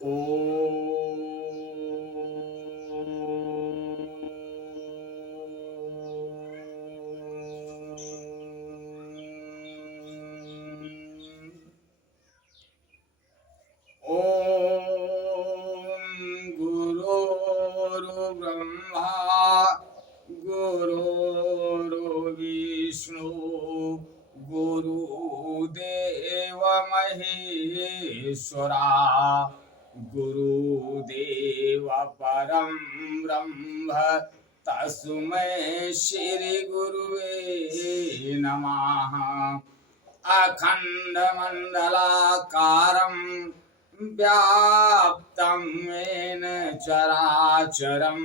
गुरुर्ब्रह्मा गुरुर्विष्णु गुरुदेव महेश्वरा गुरुदेव परं ब्रह्म तस्मै श्री गुरुवे नमः। अखण्डमण्डलाकारं व्याप्तं येन चराचरं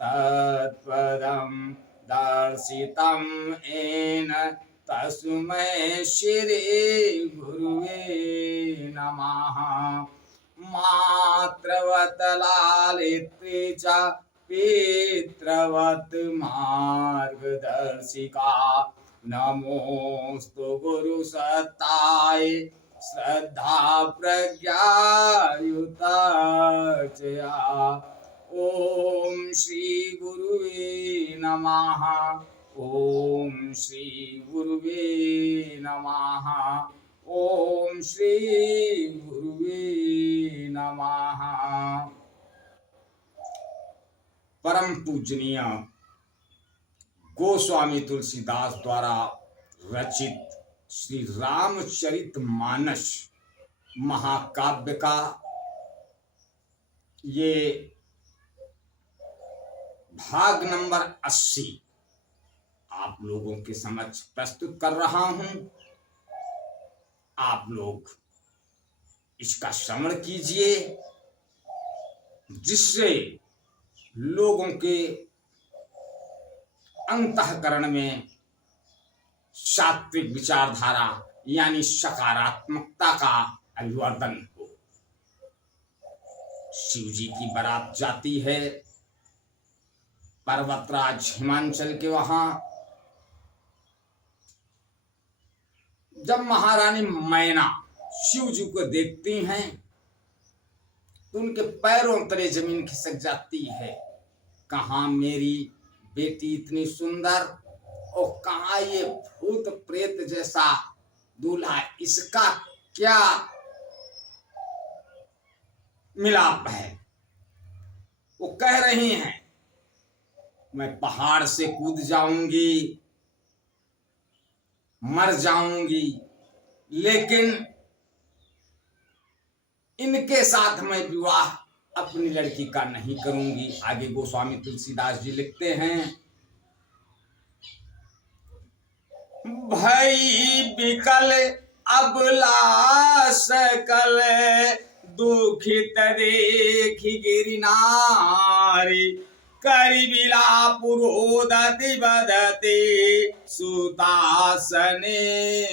तत्पदं दर्शितं येन तस्मै श्री गुरुवे नमः। मातृवत् लालित्री च पितृवत् मार्गदर्शिका नमोस्तु गुरुसत्ताय श्रद्धा प्रज्ञायुताचया। ओम श्री गुरुवे नमः। ओम श्री गुरुवे नमः। ओम श्री गुरुवे नमः। परम पूजनीय गोस्वामी तुलसीदास द्वारा रचित श्री रामचरितमानस महाकाव्य का ये भाग नंबर 80 आप लोगों के समक्ष प्रस्तुत कर रहा हूं। आप लोग इसका श्रवण कीजिए, जिससे लोगों के अंतःकरण में सात्विक विचारधारा यानी सकारात्मकता का अभिवर्धन हो। शिव जी की बारात जाती है पर्वतराज हिमांचल के वहां। जब महारानी मैना शिव जी को देखती हैं तो उनके पैरों तले जमीन खिसक जाती है। कहाँ मेरी बेटी इतनी सुंदर और कहाँ ये भूत प्रेत जैसा दूल्हा, इसका क्या मिलाप है। वो कह रही हैं मैं पहाड़ से कूद जाऊंगी, मर जाऊंगी, लेकिन इनके साथ मैं विवाह अपनी लड़की का नहीं करूंगी। आगे गोस्वामी तुलसीदास जी लिखते हैं भई बिकल अबला सकल दुखित देखी गिरि नारी करि बिलाप रोदति बदते सुतासने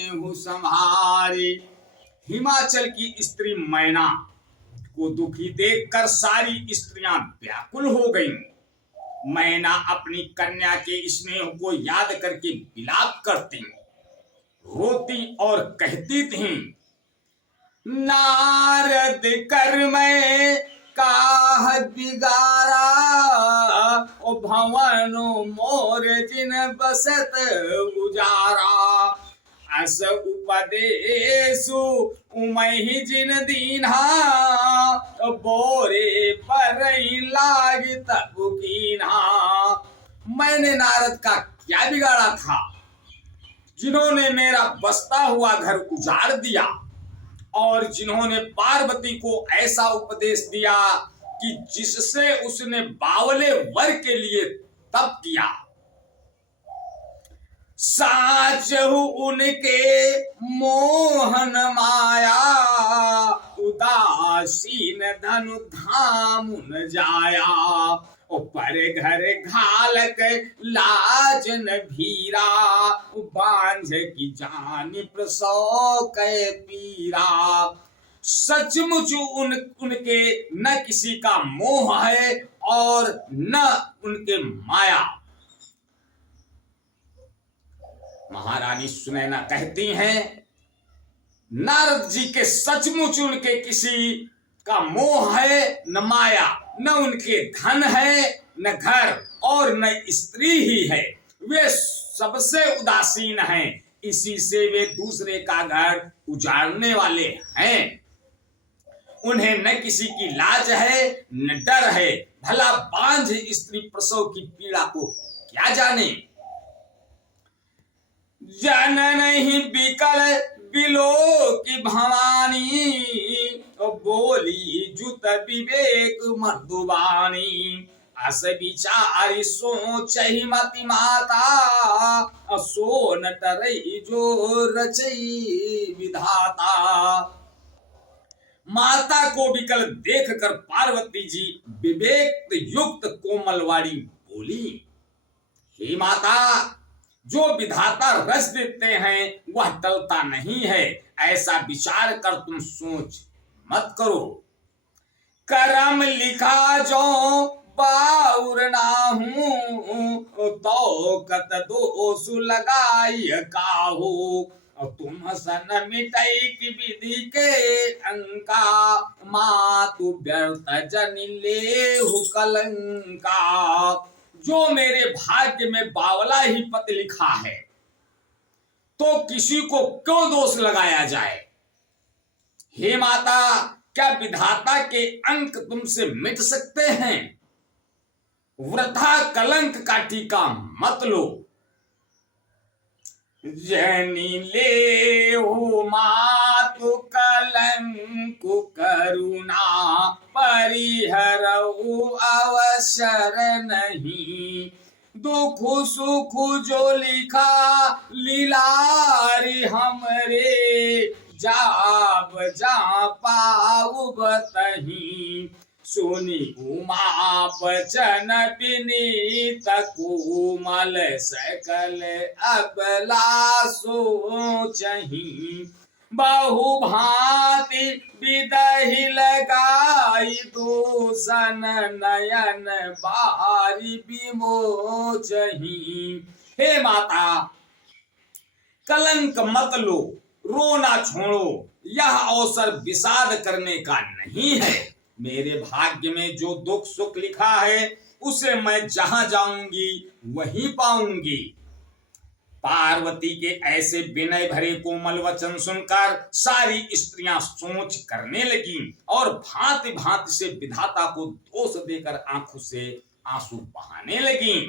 हूँ संहारी। हिमाचल की स्त्री मैना को दुखी देखकर सारी स्त्रियां व्याकुल हो गईं। मैना अपनी कन्या के स्नेह को याद करके विलाप करती, रोती और कहती थीं नारद कर मैं काह बिगारा ओ भवनो मोर जिन बसत गुजारा। अस उपदेशु उमहि जिन दीन्हा बोरे पर लाग तब कीन्हा। मैंने नारद का क्या बिगाड़ा था जिन्होंने मेरा बसता हुआ घर उजाड़ दिया और जिन्होंने पार्वती को ऐसा उपदेश दिया कि जिससे उसने बावले वर के लिए तप किया। साच उनके मोहन माया उदासीन धनु धाम न जाया। पर घर घालक लाज न भीरा बांझ की जानी प्रसव कै पीरा। सचमुच उनके न किसी का मोह है और न उनके माया। महारानी सुनैना कहती हैं नारद जी के सचमुच उनके किसी का मोह है न माया, न उनके धन है न घर और न स्त्री ही है। वे सबसे उदासीन हैं, इसी से वे दूसरे का घर उजाड़ने वाले हैं। उन्हें न किसी की लाज है न डर है, भला बांझ स्त्री प्रसव की पीड़ा को क्या जाने। जन नहीं बिकल बिलो की भवानी, बोली जुत विवेक मधुबानी। अस विचारी सोच ही मति माता, सो न टरई जो रचई विधाता। माता को विकल देखकर पार्वती जी विवेक युक्त कोमलवाणी बोली, हे माता, जो विधाता रस देते हैं वह टलता नहीं है, ऐसा विचार कर तुम सोच मत करो। करम लिखा जो बाउर ना हूं, तो कत दोष लगाई काहू। तुम सन मिटई की विधि के अंका, मातु व्यर्थ जन ले कलंका। जो मेरे भाग्य में बावला ही पत लिखा है, तो किसी को क्यों दोष लगाया जाए। हे माता, क्या विधाता के अंक तुमसे मिट सकते हैं। वृथा कलंक का टीका मत लो। जनी ले हो मातु कलंक करुणा, परिहरऊ अवसर नहीं। दुख सुख जो लिखा लीलारी हमरे, जाब जा पाऊ बतही। सुनी उमा बचन विनीत कोमल, सकल अबला सोचही। बहु भांति विदहि लगाई, दूषण नयन बारी विमोचही। हे माता, कलंक मत लो, रोना छोड़ो। यह अवसर विषाद करने का नहीं है। मेरे भाग्य में जो दुख सुख लिखा है, उसे मैं जहां जाऊंगी वहीं पाऊंगी। पार्वती के ऐसे विनय भरे कोमल वचन सुनकर सारी स्त्रियां सोच करने लगी और भांति भांति से विधाता को दोष देकर आंखों से आंसू बहाने लगी।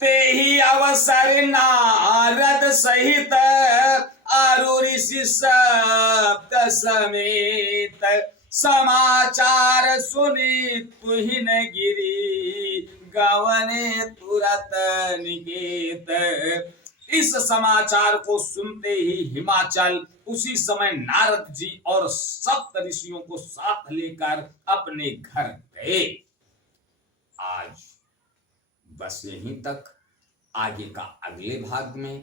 ते ही अवसर नारद सहित अरु ऋषि सप्त समेत, समाचार सुने तुहिन गिरी, गवने तुरत निकेत। इस समाचार को सुनते ही हिमाचल उसी समय नारद जी और सप्त ऋषियों को साथ लेकर अपने घर गए। आज बस यहीं तक, आगे का अगले भाग में।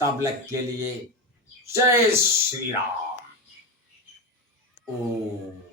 तब तक के लिए जय श्री राम। ओम।